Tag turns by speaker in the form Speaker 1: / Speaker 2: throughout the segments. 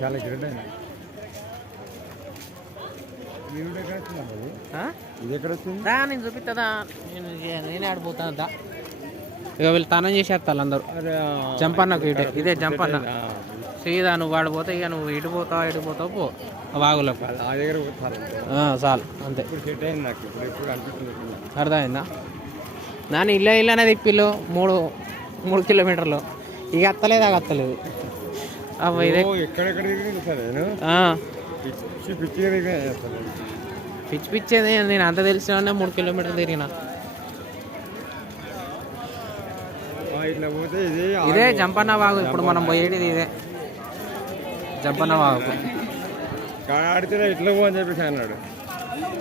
Speaker 1: చాలా గ్రేట్?
Speaker 2: ఆ?
Speaker 1: ఇది ఎక్కడ వచ్చింది?
Speaker 2: నేను చూపిస్తుందా నేను నేనే ఆడిపోతాను దా ఇక వీళ్ళు తనం చేసేస్తారు అందరూ.
Speaker 1: అరే
Speaker 2: జంపన్నకు ఇటే ఇదే జంపన్న. సీదా నువ్వు ఆడిపోతే ఇక నువ్వు ఇటు పోతావు ఇటు పోతావు పో. వాగులకు
Speaker 1: ఆ దగ్గర పోతారు
Speaker 2: ఆ, చాలు అంతే. అర్థమైందా? నాన్న ఇల్లు ఇల్లు అనేది ఇప్పిల్లు మూడు మూడు కిలోమీటర్లు. ఇక అత్తలేదు అత్తలేదు?
Speaker 1: పిచ్చి
Speaker 2: పిచ్చేది నేను. అంత తెలిసిన మూడు కిలోమీటర్లు తిరిగిన.
Speaker 1: ఇది
Speaker 2: జంపన్న వాగు ఇప్పుడు మనం పోయేది ఇదే. జంపన్న వాగు
Speaker 1: ఆడితే ఇట్లా పో అని చెప్పేసి అన్నాడు.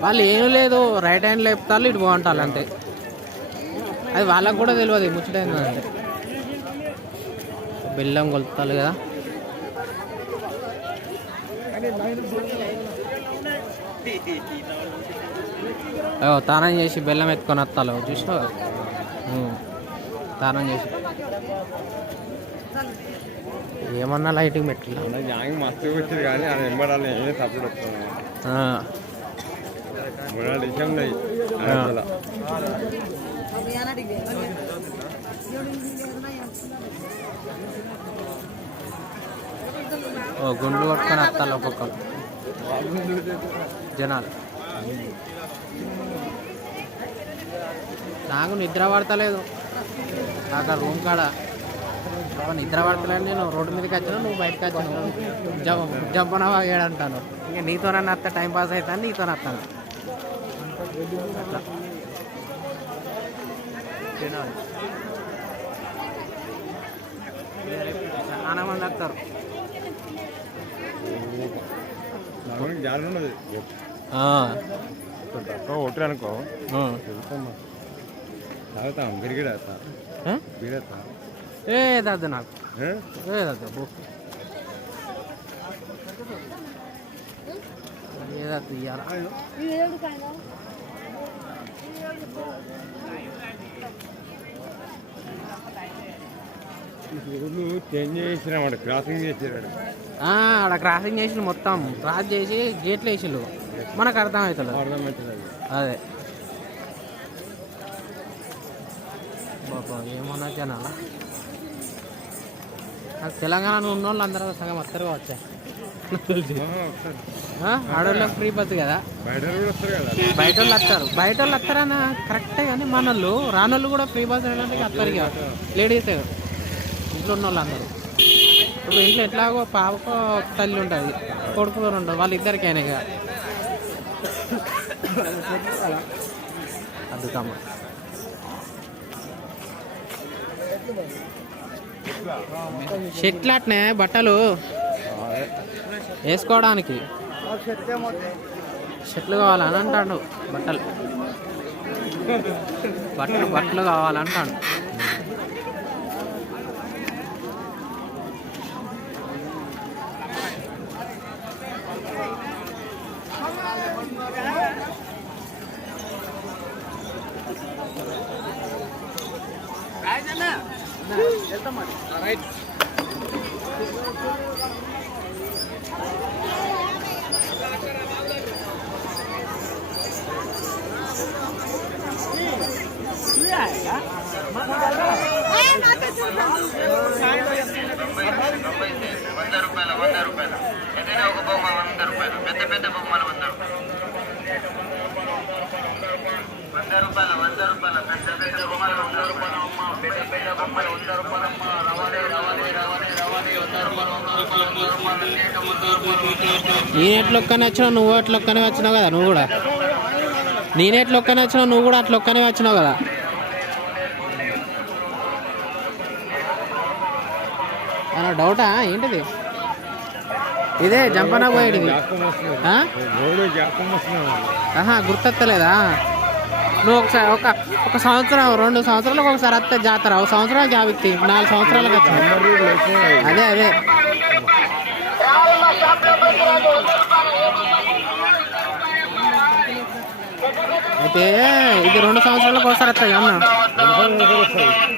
Speaker 2: వాళ్ళు ఏం లేదు రైట్ హ్యాండ్ లేపుతారు ఇటు బాగుంటారు అంతే. అది వాళ్ళకు కూడా తెలియదు ముచ్చటైందంటే బెల్లం కొలుతారు కదా. తానం చేసి బెల్లం ఎత్తుకొని కదా? ఉమ్. తానం చేసి. ఏమన్నా లైటింగ్
Speaker 1: జాంగ్ మస్తు వచ్చింది కానీ ఆయన ఎంబడాలి ఏం సపోర్ట్ వస్తున్నాయి
Speaker 2: గుండ్లు కొట్టుకొని వస్తారు ఒక్కొక్కరు జనాలు. నాకు నిద్ర పడతలేదు. నాకు రూమ్ కాడ నిద్ర పడతలేదు. నేను రోడ్డు మీదకి వచ్చినా నువ్వు బయటకు వచ్చినావు. జం జంపన వాగాడంటాను ఇంకా నీతోనన్నా అత్త టైం పాస్ అవుతాను నీతో వస్తాను అట్లా. చాలా మంది వస్తారు
Speaker 1: ఒకటి అనుకో. తాగుతాం బిరిగిడ
Speaker 2: ఏ?
Speaker 1: బిడతా
Speaker 2: ఏ దద్దు నాకు. ఏ? బో. ఏదద్దు ఇయ్యాల.
Speaker 1: క్రాసింగ్
Speaker 2: ఆడ క్రాసింగ్ చేసి మొత్తం. క్రాస్ చేసి గేట్లు వేసిళ్ళు మనకు అర్థం అవుతుంది
Speaker 1: అర్థమవుతుంది అది.
Speaker 2: అదే బాబా ఏమన్నా జనాలా నాకు తెలంగాణ ఉన్న వాళ్ళు అందరూ సగం వస్తారు కావచ్చా.
Speaker 1: వస్తారు.
Speaker 2: ఆడవాళ్ళకి ఫ్రీ బస్ కదా?
Speaker 1: బయట
Speaker 2: వాళ్ళు వస్తారు బయట వాళ్ళు వస్తారన్న కరెక్టే కానీ మన వాళ్ళు రానోళ్ళు కూడా ఫ్రీ బస్ వెళ్ళడానికి వస్తారు లేడీస్ ఇంట్లో ఉన్న వాళ్ళందరూ ఇప్పుడు ఇంట్లో ఎట్లాగో పాపకు తల్లి ఉంటుంది కొడుకు ఉండదు వాళ్ళిద్దరికైనా ఇక. అద్దుతాము షర్ట్లు బట్టలు వేసుకోవడానికి. షర్ట్లు కావాలని అంటాడు బట్టలు. బట్టలు బట్టలు కావాలంటాడు.
Speaker 3: Alright.
Speaker 2: నేను ఎట్లొక్కనే వచ్చినావు నువ్వు అట్లా వచ్చినావు కదా నువ్వు కూడా? నేను ఎట్లొక్కనే వచ్చినావు నువ్వు కూడా అట్లొక్కనే వచ్చినావు కదా? అలా డౌటా? ఏంటిది? ఇదే జంపనా పోయేది ఆహా గుర్తొత్తలేదా? నువ్వు ఒకసారి ఒక ఒక సంవత్సరం రెండు సంవత్సరాలకు ఒకసారి వస్తే జాతర ఒక సంవత్సరం జాబిత్తి నాలుగు సంవత్సరాలకు వచ్చినావు అదే అదే. అయితే ఇది రెండు సంవత్సరాలకు ఒకసారి వస్తాయి అన్న.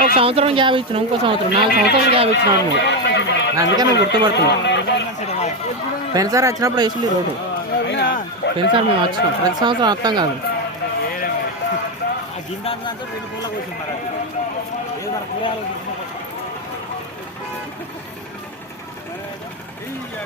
Speaker 2: ఒక సంవత్సరం గ్యాప్ ఇచ్చిన ఇంకో సంవత్సరం నాలుగు సంవత్సరాలు గ్యాప్ ఇచ్చినాడు నువ్వు. అందుకే నువ్వు గుర్తుపడుతున్నావు పెన్సార్ వచ్చినప్పుడు వేసింది రోడ్డు పెన్సార్ మేము వచ్చినాం. ప్రతి సంవత్సరం అర్థం కాదు. Iya,